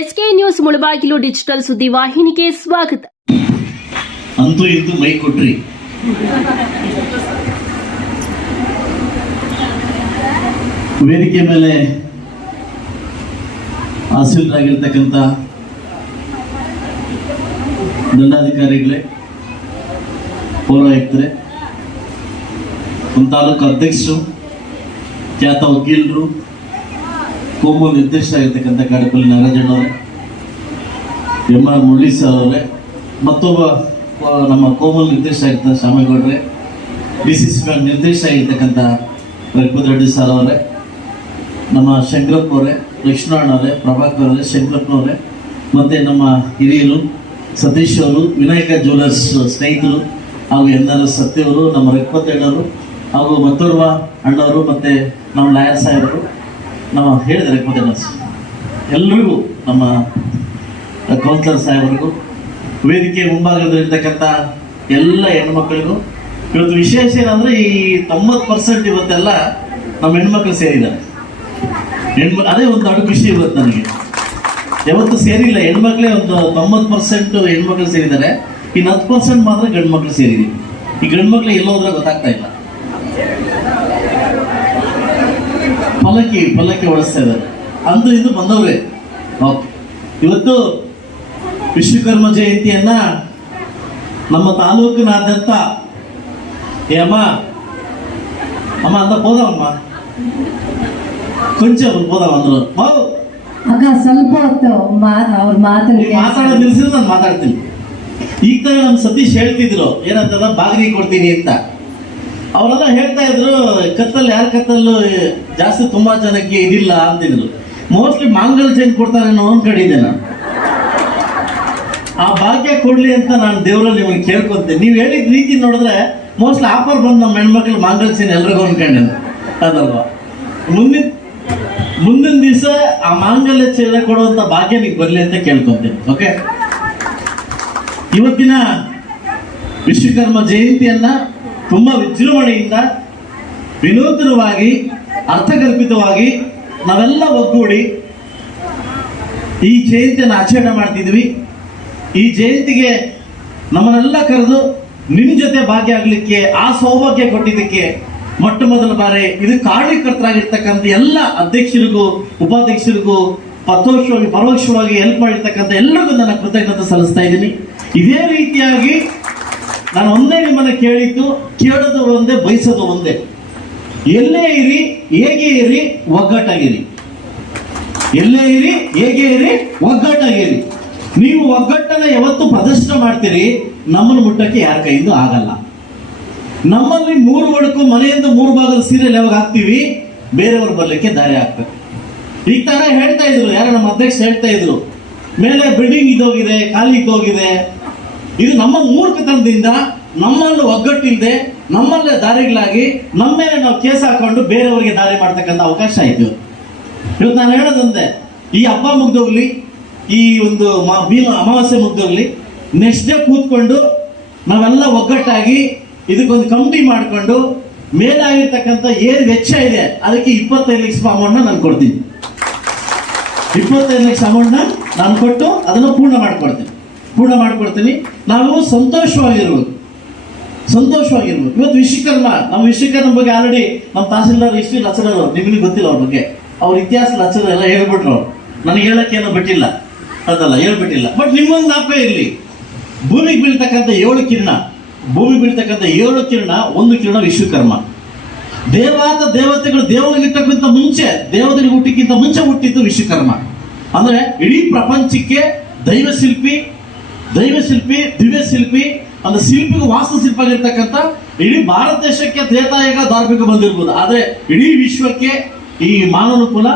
SK news Mulbagal digital ಸುದ್ದಿ ವಾಹಿನಿಗೆ ಸ್ವಾಗತ. ಅಂತೂ ಇಂದು ಮೈ ಕೊಟ್ರಿ. ವೇದಿಕೆ ಮೇಲೆ ಆಸೀನರಾಗಿರ್ತಕ್ಕಂಥ ದಂಡಾಧಿಕಾರಿಗಳೇ, ಪೌರಾಯುಕ್ತರೇ ಒಂದು ತಾಲೂಕು ಅಧ್ಯಕ್ಷರು, ಖ್ಯಾತ ವಕೀಲರು ಕೋಮು ನಿರ್ದೇಶಕರಾಗಿರ್ತಕ್ಕಂಥ ಕಾಡಪಲ್ಲಿ ನಾಗರಾಜಣ್ಣವರೇ ಎಂ ಆರ್ ಮುರಳಿ ಸರ್ ಅವರೇ, ಮತ್ತೊಬ್ಬ ನಮ್ಮ ಕೋಮಲ್ ನಿರ್ದೇಶ ಆಗಿರ್ತ ಶ್ಯಾಮೇಗೌಡ್ರೆ ಬಿ ಸಿ ಸಿ ಬ್ಯಾಂಕ್ ನಿರ್ದೇಶ ಆಗಿರ್ತಕ್ಕಂಥ ರಘುಪತಿ ರೆಡ್ಡಿ ಸರ್ ಅವರೇ, ನಮ್ಮ ಶಂಕರಪ್ಪ ಅವರೇ ಪ್ರಭಾಕರ್ ಅವರೇ, ಶಂಕರಪ್ಪ ಅವರೇ, ಮತ್ತು ನಮ್ಮ ಹಿರಿಯರು, ಸತೀಶ್ ಅವರು, ವಿನಾಯಕ ಜ್ಯುವೆಲರ್ಸ್ ಸ್ನೇಹಿತರು, ಹಾಗೂ ಎನ್ ಆರ್ ಎಸ್ ಸತ್ಯವರು, ನಮ್ಮ ರಘುಪತಿ ಅಣ್ಣವರು, ಹಾಗೂ ಮತ್ತೋರ್ವ ಅಣ್ಣವರು, ಮತ್ತು ನಮ್ಮ ಲಾಯರ್ ಸಾಹೇಬರು. ನಾವು ಹೇಳಿದರೆ ಮೊದಲ ಎಲ್ಲರಿಗೂ ನಮ್ಮ ಕೌನ್ಸಿಲರ್ ಸಾಹೇಬರಿಗೂ, ವೇದಿಕೆ ಮುಂಭಾಗದಲ್ಲಿರ್ತಕ್ಕಂಥ ಎಲ್ಲ ಹೆಣ್ಮಕ್ಳಿಗೂ, ಇವತ್ತು ವಿಶೇಷ ಏನಂದ್ರೆ ಈ ತೊಂಬತ್ತು ಪರ್ಸೆಂಟ್ ಇವತ್ತೆಲ್ಲ ನಮ್ಮ ಹೆಣ್ಮಕ್ಳು ಸೇರಿದ್ದಾರೆ. ಹೆಣ್ಮ, ಅದೇ ಒಂದು ದೊಡ್ಡ ಖುಷಿ ಇವತ್ತು ನನಗೆ. ಯಾವತ್ತು ಸೇರಿಲ್ಲ, ಹೆಣ್ಮಕ್ಳೇ ಒಂದು ತೊಂಬತ್ತು ಪರ್ಸೆಂಟ್ ಹೆಣ್ಮಕ್ಳು ಸೇರಿದ್ದಾರೆ. ಇನ್ನು ಹತ್ತು ಪರ್ಸೆಂಟ್ ಮಾತ್ರ ಗಂಡು ಮಕ್ಳು ಸೇರಿದೀವಿ ಈ ಗಂಡು ಮಕ್ಳು ಎಲ್ಲೋದ್ರೆ ಗೊತ್ತಾಗ್ತಾ ಇಲ್ಲ. ಪಲ್ಲಕ್ಕಿ ಪಲ್ಲಕ್ಕಿ ಓಡಿಸ್ತಾ ಇದ್ದಾರೆ. ಅಂದು ಇಂದು ಬಂದವ್ರೆ. ಇವತ್ತು ವಿಶ್ವಕರ್ಮ ಜಯಂತಿಯನ್ನ ನಮ್ಮ ತಾಲೂಕಿನಾದ್ಯಂತ ಏ ಅಮ್ಮ ಅಮ್ಮ ಅಂತ ಹೋದವಮ್ಮ? ಕೊಂಚ ಹೋದವ ಅಂದ್ರು. ಹೌದು ಅಕ್ಕ ಸ್ವಲ್ಪ ಹೊತ್ತು ಅವ್ರ ಮಾತಾಡಿ ಮಾತಾಡೋದು ನಿಲ್ಸಿದ್ರೆ ನಾನು ಮಾತಾಡ್ತೀನಿ. ಈಗ ತಾನೇ ನಮ್ಮ ಸತೀಶ್ ಹೇಳ್ತಿದ್ರು ಏನಂತ ಬಾಗಿಲಿಗೆ ಕೊಡ್ತೀನಿ ಅಂತ. ಅವರೆಲ್ಲ ಹೇಳ್ತಾ ಇದ್ರು ಕತ್ತಲ್ಲಿ ಯಾರ ಕತ್ತಲ್ಲೂ ಜಾಸ್ತಿ ತುಂಬಾ ಜನಕ್ಕೆ ಇದಿಲ್ಲ ಅಂತಿದ್ರು ಮೋಸ್ಟ್ಲಿ ಮಾಂಗಲ್ ಚೈನ್ ಕೊಡ್ತಾರೆ ಅನ್ನೋ ಒಂದ್ ಕಡೆ ಇದೆ ನಾನು. ಆ ಭಾಗ್ಯ ಕೊಡ್ಲಿ ಅಂತ ನಾನು ದೇವರಲ್ಲಿ ನಿಮಗೆ ಕೇಳ್ಕೊಂತೀನಿ. ನೀವು ಹೇಳಿದ ರೀತಿ ನೋಡಿದ್ರೆ ಮೋಸ್ಟ್ಲಿ ಆಫರ್ ಬಂದು ನಮ್ಮ ಹೆಣ್ಮಕ್ಳು ಮಾಂಗಲ್ ಚೈನ್ ಎಲ್ರಿಗೂ ಅನ್ಕೊಂಡೆ ಅದಲ್ವಾ? ಮುಂದಿನ ಮುಂದಿನ ದಿವಸ ಆ ಮಾಂಗಲ್ಯ ಚೈನ ಕೊಡುವಂತ ಭಾಗ್ಯ ನೀವು ಬರ್ಲಿ ಅಂತ ಕೇಳ್ಕೊಂತೀನಿ ಓಕೆ ಇವತ್ತಿನ ವಿಶ್ವಕರ್ಮ ಜಯಂತಿಯನ್ನ ತುಂಬಾ ವಿಜೃಂಭಣೆಯಿಂದ ವಿನೂತನವಾಗಿ ಅರ್ಥಗರ್ಭಿತವಾಗಿ ನಾವೆಲ್ಲ ಒಗ್ಗೂಡಿ ಈ ಜಯಂತಿಯನ್ನು ಆಚರಣೆ ಮಾಡ್ತಿದ್ವಿ. ಈ ಜಯಂತಿಗೆ ನಮ್ಮನ್ನೆಲ್ಲ ಕರೆದು ನಿಮ್ಮ ಜೊತೆ ಭಾಗಿಯಾಗಲಿಕ್ಕೆ ಆ ಸೌಭಾಗ್ಯ ಕೊಟ್ಟಿದ್ದಕ್ಕೆ ಮೊಟ್ಟ ಮೊದಲ ಬಾರಿ ಇದು ಕಾರಣೀಕರ್ತರಾಗಿರ್ತಕ್ಕಂಥ ಎಲ್ಲ ಅಧ್ಯಕ್ಷರಿಗೂ, ಉಪಾಧ್ಯಕ್ಷರಿಗೂ ಪರೋಕ್ಷವಾಗಿ ಪರೋಕ್ಷವಾಗಿ ಹೆಲ್ಪ್ ಮಾಡಿರ್ತಕ್ಕಂಥ ಎಲ್ಲರಿಗೂ ನನ್ನ ಕೃತಜ್ಞತೆ ಸಲ್ಲಿಸ್ತಾ ಇದ್ದೀನಿ. ಇದೇ ರೀತಿಯಾಗಿ ನಾನು ಒಂದೇ ನಿಮ್ಮನ್ನು ಕೇಳಿದ್ದು, ಕೇಳೋದು ಒಂದೇ, ಬಯಸೋದು ಒಂದೇ. ಎಲ್ಲೇ ಇರಿ, ಹೇಗೆ ಇರಿ, ಒಗ್ಗಟ್ಟಾಗಿರಿ. ಎಲ್ಲೇ ಇರಿ, ಹೇಗೆ ಇರಿ, ಒಗ್ಗಟ್ಟಾಗಿರಿ. ನೀವು ಒಗ್ಗಟ್ಟನ್ನ ಯಾವತ್ತು ಪ್ರದರ್ಶನ ಮಾಡ್ತೀರಿ, ನಮ್ಮನ್ನು ಮುಟ್ಟಕ್ಕೆ ಯಾರ ಕೈಯಿಂದ ಆಗಲ್ಲ. ನಮ್ಮಲ್ಲಿ ಮೂರು ಒಡಕು, ಮನೆಯಿಂದ ಮೂರು ಭಾಗದ ಸೀರಿಯಲ್ ಯಾವಾಗ ಹಾಕ್ತೀವಿ, ಬೇರೆಯವರು ಬರ್ಲಿಕ್ಕೆ ದಾರಿ ಆಗ್ತದೆ. ಈ ತರ ಹೇಳ್ತಾ ಇದ್ರು, ಯಾರೋ ನಮ್ಮ ಅಧ್ಯಕ್ಷ ಹೇಳ್ತಾ ಇದ್ರು, ಮೇಲೆ ಬಿಲ್ಡಿಂಗ್ ಇದೋಗಿದೆ ಖಾಲಿ ಇದ್ದೋಗಿದೆ ಇದು ನಮ್ಮ ಮೂರ್ಖತನದಿಂದ ನಮ್ಮಲ್ಲಿ ಒಗ್ಗಟ್ಟಿಲ್ಲದೆ ನಮ್ಮಲ್ಲೇ ದಾರಿಗಳಾಗಿ ನಮ್ಮ ಮೇಲೆ ನಾವು ಕೇಸ್ ಹಾಕೊಂಡು ಬೇರೆಯವರಿಗೆ ದಾರಿ ಮಾಡ್ತಕ್ಕಂಥ ಅವಕಾಶ ಆಯ್ತು ಇವತ್ತು ನಾನು ಹೇಳೋದಂದೆ ಈ ಹಬ್ಬ ಮುಗ್ದೋಗ್ಲಿ, ಈ ಒಂದು ಭೀಮ ಅಮಾವಾಸ್ಯೆ ಮುಗ್ದೋಗ್ಲಿ ನೆಕ್ಸ್ಟ್ ಡೇ ಕೂತ್ಕೊಂಡು ನಾವೆಲ್ಲ ಒಗ್ಗಟ್ಟಾಗಿ ಇದಕ್ಕೊಂದು ಕಮಿಟಿ ಮಾಡಿಕೊಂಡು ಮೇಲಾಗಿರ್ತಕ್ಕಂಥ ಏನು ವೆಚ್ಚ ಇದೆ. ಅದಕ್ಕೆ ಇಪ್ಪತ್ತೈದು ಲಕ್ಷ ಅಮೌಂಟ್ನ ನಾನು ಕೊಡ್ತೀನಿ. ಇಪ್ಪತ್ತೈದು ಲಕ್ಷ ಅಮೌಂಟ್ನ ನಾನು ಕೊಟ್ಟು ಅದನ್ನು ಪೂರ್ಣ ಮಾಡ್ಕೊಡ್ತೀನಿ. ಪೂರ್ಣ ಮಾಡಿಕೊಡ್ತೀನಿ. ನಾವು ಸಂತೋಷವಾಗಿರ್ಬೋದು. ಸಂತೋಷವಾಗಿರ್ಬೋದು. ಇವತ್ತು ವಿಶ್ವಕರ್ಮ, ನಮ್ಮ ವಿಶ್ವಕರ್ಮ ಬಗ್ಗೆ ಆಲ್ರೆಡಿ ನಮ್ಮ ತಹಸೀಲ್ದಾರ್ ಹಿಸ್ಟ್ರಿ ಲಚನರು ನಿಮಗೆ ಗೊತ್ತಿಲ್ಲ ಅವ್ರ ಬಗ್ಗೆ. ಅವ್ರ ಇತಿಹಾಸ ಲಚನ ಎಲ್ಲ ಹೇಳ್ಬಿಟ್ರು ಅವ್ರು. ನನಗೆ ಹೇಳಕ್ಕೆ ಏನೋ ಬಿಟ್ಟಿಲ್ಲ. ಅದಲ್ಲ, ಹೇಳ್ಬಿಟ್ಟಿಲ್ಲ. ಬಟ್ ನಿಮ್ಮೊಂದು ಜ್ಞಾಪಕ ಇರಲಿ. ಭೂಮಿಗೆ ಬೀಳ್ತಕ್ಕಂಥ ಏಳು ಕಿರಣ ಭೂಮಿ ಬೀಳ್ತಕ್ಕಂಥ ಏಳು ಕಿರಣ, ಒಂದು ಕಿರಣ ವಿಶ್ವಕರ್ಮ. ದೇವಾದ ದೇವತೆಗಳು ದೇವರಿಗಿಟ್ಟಕ್ಕಿಂತ ಮುಂಚೆ, ದೇವತೆಗಳಿಗೆ ಹುಟ್ಟಿಕ್ಕಿಂತ ಮುಂಚೆ ಹುಟ್ಟಿದ್ದು ವಿಶ್ವಕರ್ಮ. ಅಂದ್ರೆ ಇಡೀ ಪ್ರಪಂಚಕ್ಕೆ ದೈವ ಶಿಲ್ಪಿ ದೈವ ಶಿಲ್ಪಿ ದಿವ್ಯ ಶಿಲ್ಪಿ ಅಂದ್ರೆ ಶಿಲ್ಪಿಗೂ ವಾಸ್ತು ಶಿಲ್ಪ ಆಗಿರ್ತಕ್ಕಂಥ ಇಡೀ ಭಾರತ ದೇಶಕ್ಕೆ ತ್ರೇತಾಯುಗ ಧಾರ್ಮಿಕ ಬಂದಿರ್ಬೋದು. ಆದ್ರೆ ಇಡೀ ವಿಶ್ವಕ್ಕೆ ಈ ಮಾನವನ ಕುಲ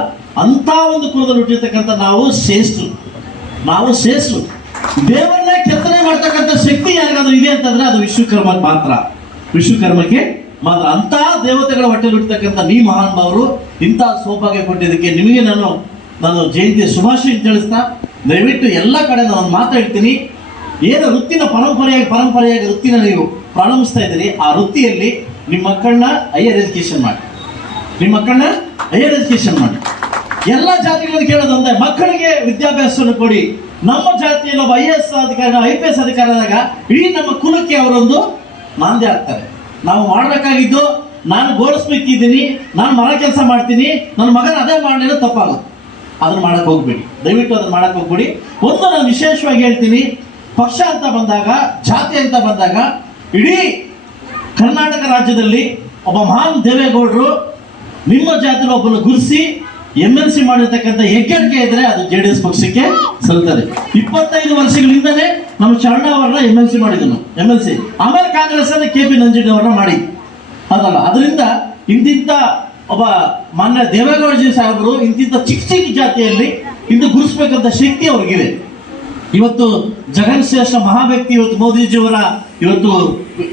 ಅಂತ ಒಂದು ಕುಲದಲ್ಲಿ ಹುಟ್ಟಿರ್ತಕ್ಕಂಥ ನಾವು ಶ್ರೇಷ್ಠರು. ನಾವು ಶ್ರೇಷ್ಠರು. ದೇವರನ್ನ ಕೆತ್ತನೆ ಮಾಡ್ತಕ್ಕಂಥ ಶಕ್ತಿ ಯಾರಿಗಾದ್ರೂ ಇದೆ ಅಂತಂದ್ರೆ ಅದು ವಿಶ್ವಕರ್ಮಕ್ಕೆ ಮಾತ್ರ. ವಿಶ್ವಕರ್ಮಕ್ಕೆ ಮಾತ್ರ. ಅಂತ ದೇವತೆಗಳ ಹೊಟ್ಟೆಲಿ ಹುಟ್ಟತಕ್ಕಂಥ ನೀ ಮಹಾನ್ ಭಾವರು ಇಂಥ ಸೌಭಾಗ್ಯ ಕೊಟ್ಟಿದ್ದಕ್ಕೆ ನಿಮಗೆ ನಾನು ನಾನು ಜಯಂತಿ ಶುಭಾಶಯ ತಿಳಿಸ್ತಾ, ದಯವಿಟ್ಟು ಎಲ್ಲ ಕಡೆ ನಾನು ಮಾತಾಡ್ತೀನಿ ಏನು ವೃತ್ತಿನ ಪರಂಪರೆಯಾಗಿ ಪರಂಪರೆಯಾಗಿ ವೃತ್ತಿನ ನೀವು ಪ್ರಾರಂಭಿಸ್ತಾ ಇದ್ದೀರಿ, ಆ ವೃತ್ತಿಯಲ್ಲಿ ನಿಮ್ಮ ಮಕ್ಕಳನ್ನ ಹೈಯರ್ ಎಜುಕೇಶನ್ ಮಾಡಿ. ನಿಮ್ಮ ಮಕ್ಕಳನ್ನ ಹೈಯರ್ ಎಜುಕೇಶನ್ ಮಾಡಿ. ಎಲ್ಲ ಜಾತಿಗಳನ್ನು ಕೇಳೋದಂದ್ರೆ ಮಕ್ಕಳಿಗೆ ವಿದ್ಯಾಭ್ಯಾಸವನ್ನು ಕೊಡಿ. ನಮ್ಮ ಜಾತಿಯಲ್ಲಿ ಒಬ್ಬ ಐ ಎಸ್ ಅಧಿಕಾರಿ ಐ ಪಿ ಎಸ್ ಅಧಿಕಾರಿಯಾದಾಗ ಇಡೀ ನಮ್ಮ ಕುಲಕ್ಕೆ ಅವರೊಂದು ನಾಂದಿ ಆಗ್ತಾರೆ ನಾವು ಮಾಡಬೇಕಾಗಿದ್ದು, ನಾನು ಗೋರಿಸ್ಬೇಕಿದ್ದೀನಿ ನಾನು ಮರ ಕೆಲಸ ಮಾಡ್ತೀನಿ, ನನ್ನ ಮಗನ ಅದೇ ಮಾಡಲಿಲ್ಲ, ತಪ್ಪಾಗುತ್ತೆ. ಅದನ್ನು ಮಾಡಕ್ಕೆ ಹೋಗ್ಬೇಡಿ. ದಯವಿಟ್ಟು ಅದನ್ನು ಮಾಡಕ್ಕೆ ಹೋಗ್ಬೇಡಿ. ಒಂದು ನಾನು ವಿಶೇಷವಾಗಿ ಹೇಳ್ತೀನಿ ಪಕ್ಷ ಅಂತ ಬಂದಾಗ, ಜಾತಿ ಅಂತ ಬಂದಾಗ, ಇಡೀ ಕರ್ನಾಟಕ ರಾಜ್ಯದಲ್ಲಿ ಒಬ್ಬ ಮಹಾನ್ ದೇವೇಗೌಡರು ನಿಮ್ಮ ಜಾತಿಯಲ್ಲಿ ಒಬ್ಬನ ಗುರುಸಿ ಎಂ ಎಲ್ ಸಿ ಮಾಡಿರ್ತಕ್ಕಂಥ ಹೆಗ್ಗಳಿಕೆ ಇದ್ರೆ ಅದು ಜೆ ಡಿ ಎಸ್ ಪಕ್ಷಕ್ಕೆ ಸಲ್ತದೆ. ಇಪ್ಪತ್ತೈದು ವರ್ಷಗಳಿಂದಲೇ ನಮ್ಮ ಶರಣ ಅವರನ್ನ ಎಂ ಎಲ್ ಸಿ ಮಾಡಿದನು ಎಂ ಎಲ್ ಸಿ ಆಮೇಲೆ ಕಾಂಗ್ರೆಸ್ ಕೆ ಪಿ ನಂಜುಂಡಿ ಅವ್ರನ್ನ ಮಾಡಿ ಅದಲ್ಲ, ಅದರಿಂದ ಇಂತಿಂತ ಒಬ್ಬ ಮಾನ್ಯ ದೇವೇಗೌಡಜಿ ಸಾಹೇಬರು ಇಂತಿಂತ ಚಿಕ್ಕ ಚಿಕ್ಕ ಜಾತಿಯಲ್ಲಿ ಇಂದು ಗುರುಸ್ಬೇಕಂತ ಶಕ್ತಿ ಅವ್ರಿಗಿದೆ. ಇವತ್ತು ಜಗನ್ ಶ್ರೇಷ್ಠ ಮಹಾ ವ್ಯಕ್ತಿ ಇವತ್ತು ಮೋದಿಜಿಯವರ ಇವತ್ತು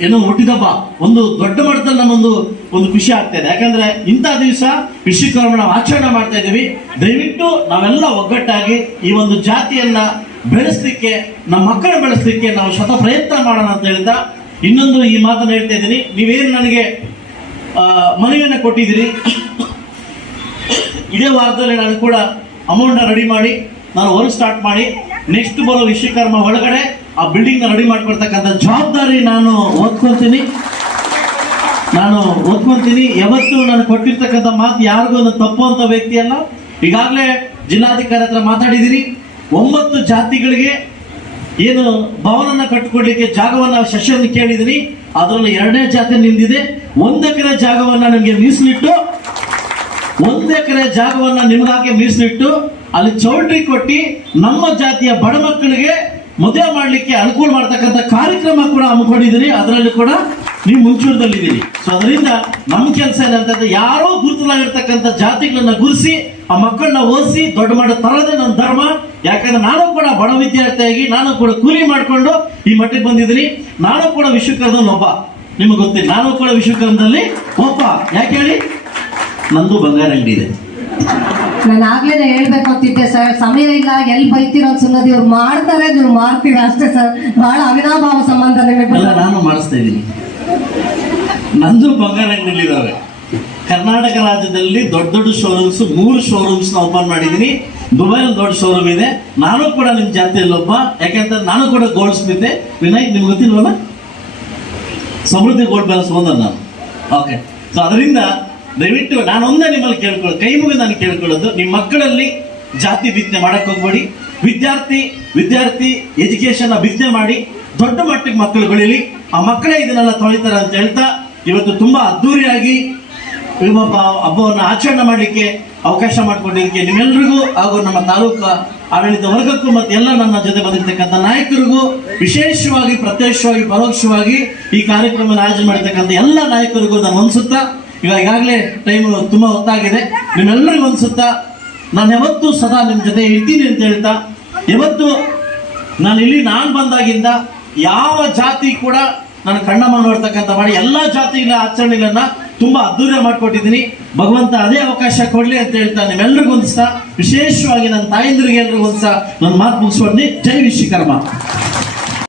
ಏನು ಹುಟ್ಟಿದಬ್ಬ, ಒಂದು ದೊಡ್ಡ ಮಟ್ಟದಲ್ಲಿ ನಮ್ಮೊಂದು, ಒಂದು ಖುಷಿ ಆಗ್ತಾ ಇದೆ. ಯಾಕಂದ್ರೆ ಇಂಥ ದಿವಸ ವಿಶ್ವಕರ್ಮ ನಾವು ಆಚರಣೆ ಮಾಡ್ತಾ ಇದ್ದೀವಿ. ದಯವಿಟ್ಟು ನಾವೆಲ್ಲ ಒಗ್ಗಟ್ಟಾಗಿ ಈ ಒಂದು ಜಾತಿಯನ್ನ ಬೆಳೆಸಲಿಕ್ಕೆ, ನಮ್ಮ ಮಕ್ಕಳ ಬೆಳೆಸಲಿಕ್ಕೆ ನಾವು ಶತ ಪ್ರಯತ್ನ ಮಾಡೋಣ ಅಂತ ಹೇಳ್ತಾ ಇನ್ನೊಂದು ಈ ಮಾತನ್ನು ಹೇಳ್ತಾ ಇದ್ದೀನಿ. ನೀವೇನು ನನಗೆ ಮನವಿಯನ್ನ ಕೊಟ್ಟಿದ್ದೀರಿ? ಇದೇ ವಾರದಲ್ಲಿ ನಾನು ಕೂಡ ಅಮೌಂಟ್ನ ರೆಡಿ ಮಾಡಿ, ನಾನು ವರ್ಕ್ ಸ್ಟಾರ್ಟ್ ಮಾಡಿ ನೆಕ್ಸ್ಟ್ ಬರೋ ವಿಶ್ವಕರ್ಮ ಒಳಗಡೆ ಆ ಬಿಲ್ಡಿಂಗ್ನ ರೆಡಿ ಮಾಡ್ಕೊಡ್ತಕ್ಕಂಥ ಜವಾಬ್ದಾರಿ ನಾನು ಓದ್ಕೊಂತೀನಿ. ನಾನು ಓದ್ಕೊಂತೀನಿ. ಯಾವತ್ತು ನಾನು ಕೊಟ್ಟಿರ್ತಕ್ಕಂಥ ಮಾತು ಯಾರಿಗೂ ಒಂದು ತಪ್ಪು ಅಂತ ವ್ಯಕ್ತಿ ಅಲ್ಲ. ಈಗಾಗಲೇ ಜಿಲ್ಲಾಧಿಕಾರಿ ಹತ್ರ ಮಾತಾಡಿದಿರಿ ಒಂಬತ್ತು ಜಾತಿಗಳಿಗೆ ಏನು ಭವನನ ಕಟ್ಟಿಕೊಡ್ಲಿಕ್ಕೆ ಜಾಗವನ್ನ ಸೆಷನ್ ಕೇಳಿದಿರಿ ಅದರಲ್ಲಿ ಎರಡನೇ ಜಾತಿ ನಿಂದಿದೆ. ಒಂದಕ್ಕಿನ ಎಕರೆ ಜಾಗವನ್ನ ನಮಗೆ ಮೀಸಲಿಟ್ಟು ಒಂದು ಎಕರೆ ಜಾಗವನ್ನ ನಿಮಗಾಗೆ ಮೀಸಲಿಟ್ಟು ಅಲ್ಲಿ ಚೌಲ್ಟ್ರಿ ಕೊಟ್ಟಿ ನಮ್ಮ ಜಾತಿಯ ಬಡ ಮಕ್ಕಳಿಗೆ ಮದುವೆ ಮಾಡಲಿಕ್ಕೆ ಅನುಕೂಲ ಮಾಡ್ತಕ್ಕಂಥ ಕಾರ್ಯಕ್ರಮ ಕೂಡ ಹಮ್ಮಿಕೊಂಡಿದ್ದೀರಿ ಅದರಲ್ಲಿ ಕೂಡ ನೀವು ಮುಂಚೂಣದಲ್ಲಿದ್ದೀರಿ ಸೊ ಅದರಿಂದ ನಮ್ಮ ಕೆಲಸ ಏನಂತಂದ್ರೆ ಯಾರೋ ಗುರುತಲಾಗಿರ್ತಕ್ಕಂಥ ಜಾತಿಗಳನ್ನ ಗುರುಸಿ, ಆ ಮಕ್ಕಳನ್ನ ಓದಿಸಿ, ದೊಡ್ಡ ಮಟ್ಟ ತರದೇ ನನ್ನ ಧರ್ಮ. ಯಾಕಂದ್ರೆ ನಾನು ಕೂಡ ಬಡ ವಿದ್ಯಾರ್ಥಿಯಾಗಿ, ನಾನು ಕೂಡ ಕೂಲಿ ಮಾಡಿಕೊಂಡು ಈ ಮಟ್ಟಕ್ಕೆ ಬಂದಿದ್ದೀನಿ. ನಾನು ಕೂಡ ವಿಶ್ವಕರ್ಮದಲ್ಲಿ ಒಬ್ಬ. ನಿಮಗೆ ಗೊತ್ತಿಲ್ಲ. ನಾನು ಕೂಡ ವಿಶ್ವಕರ್ಮದಲ್ಲಿ ಒಬ್ಬ. ಯಾಕೆ ಹೇಳಿ? ನಂದು ಬಂಗಾರ ಅಂಗಡಿ ಇದೆ. ನಾನು ಆಗ್ಲೇನೆ ಹೇಳ್ಬೇಕು ಅಂತಿದ್ದೆ ಸರ್. ಸಮಯ ಇಲ್ಲ ಎಲ್ಲಿ ಬೈತಿರೋ ಸುಮ್ಮನೆ ಇವ್ರು ಮಾಡ್ತಾರೆ ನೀವು ಮಾಡ್ತೀವಿ ಅಷ್ಟೇ ಸರ್. ಬಹಳ ಅವಿನಾಭಾವ ಸಂಬಂಧ ನಿಮಗೆ. ನಾನು ಮಾಡಿಸ್ತಾ ಇದ್ದೀನಿ. ನಂದು ಬಂಗಾರ ಅಂಗಡಿಲಿ ಇದಾವೆ. ಕರ್ನಾಟಕ ರಾಜ್ಯದಲ್ಲಿ ದೊಡ್ಡ ದೊಡ್ಡ ಶೋರೂಮ್ಸ್ ಮೂರು ಶೋರೂಮ್ಸ್ನ ಓಪನ್ ಮಾಡಿದ್ದೀನಿ. ದುಬೈಲ್ ದೊಡ್ಡ ಶೋರೂಮ್ ಇದೆ. ನಾನು ಕೂಡ ನಿಮ್ ಜಾತಿಯಲ್ಲಿ ಒಬ್ಬ. ಯಾಕೆಂದ್ರೆ ನಾನು ಕೂಡ ಗೋಲ್ಡ್ ಸ್ಮಿತೆ. ವಿನಯ್ ನಿಮ್ಗೆ ಗೊತ್ತಿಲ್ವಲ್ಲ? ಸಮೃದ್ಧಿ ಗೋಲ್ಡ್ ಬ್ಯಾಲೆನ್ಸ್ ಓನರ್ ನಾನು. ಓಕೆ ಸೊ ಅದರಿಂದ ದಯವಿಟ್ಟು ನಾನು ಒಂದೇ ನಿಮ್ಮಲ್ಲಿ ಕೇಳ್ಕೊಳ್ಳೋದು, ಕೈ ಮುಗಿ ನಾನು ಕೇಳ್ಕೊಳ್ಳೋದು, ನಿಮ್ಮ ಮಕ್ಕಳಲ್ಲಿ ಜಾತಿ ಬಿತ್ತನೆ ಮಾಡಕ್ಕೆ ಹೋಗ್ಬೇಡಿ. ವಿದ್ಯಾರ್ಥಿ ವಿದ್ಯಾರ್ಥಿ ಎಜುಕೇಶನ್ ಬಿತ್ತನೆ ಮಾಡಿ, ದೊಡ್ಡ ಮಟ್ಟಿಗೆ ಮಕ್ಕಳು ಬೆಳೀಲಿ. ಆ ಮಕ್ಕಳೇ ಇದನ್ನೆಲ್ಲ ತೊಳಿತಾರೆ ಅಂತ ಹೇಳ್ತಾ, ಇವತ್ತು ತುಂಬಾ ಅದ್ದೂರಿಯಾಗಿ ಹಬ್ಬ ಹಬ್ಬವನ್ನು ಆಚರಣೆ ಮಾಡಲಿಕ್ಕೆ ಅವಕಾಶ ಮಾಡಿಕೊಂಡಿದ್ದಕ್ಕೆ ನಿಮ್ಮೆಲ್ಲರಿಗೂ ಹಾಗೂ ನಮ್ಮ ತಾಲೂಕು ಆಡಳಿತ ವರ್ಗಕ್ಕೂ ಮತ್ತು ಎಲ್ಲ ನನ್ನ ಜೊತೆ ಬಂದಿರತಕ್ಕಂಥ ನಾಯಕರಿಗೂ ವಿಶೇಷವಾಗಿ, ಪ್ರತ್ಯಕ್ಷವಾಗಿ, ಪರೋಕ್ಷವಾಗಿ ಈ ಕಾರ್ಯಕ್ರಮ ಆಯೋಜನೆ ಮಾಡಿರ್ತಕ್ಕಂಥ ಎಲ್ಲ ನಾಯಕರಿಗೂ ನಾನು ಹೊಂದಿಸುತ್ತಾ ಈಗ ಈಗಾಗಲೇ ಟೈಮ್ ತುಂಬಾ ಹೊತ್ತಾಗಿದೆ. ನಿಮ್ಮೆಲ್ಲರಿಗೂ ಅನ್ಸುತ್ತಾ, ನಾನು ಯಾವತ್ತೂ ಸದಾ ನಿಮ್ಮ ಜೊತೆ ಇರ್ತೀನಿ ಅಂತ ಹೇಳ್ತಾ, ಯಾವತ್ತು ನಾನು ಇಲ್ಲಿ ನಾನು ಬಂದಾಗಿಂದ ಯಾವ ಜಾತಿ ಕೂಡ ನಾನು ಕಣ್ಣ ನೋಡ್ತಕ್ಕಂಥ ಮಾಡಿ ಎಲ್ಲಾ ಜಾತಿಗಳ ಆಚರಣೆಗಳನ್ನ ತುಂಬಾ ಅದ್ದೂರ್ಯ ಮಾಡ್ಕೊಟ್ಟಿದ್ದೀನಿ. ಭಗವಂತ ಅದೇ ಅವಕಾಶ ಕೊಡ್ಲಿ ಅಂತ ಹೇಳ್ತಾ ನಿಮ್ಮೆಲ್ಲರಿಗೂ ಒಂದ್ಸ ವಿಶೇಷವಾಗಿ ನನ್ನ ತಾಯಂದ್ರಿಗೆ ಎಲ್ರಿಗೂ ಒಂದ್ಸ ನನ್ನ ಮಾತು ಮುಗಿಸ್ಕೊಂಡು ಜೈ ವಿಶ್ವಕರ್ಮ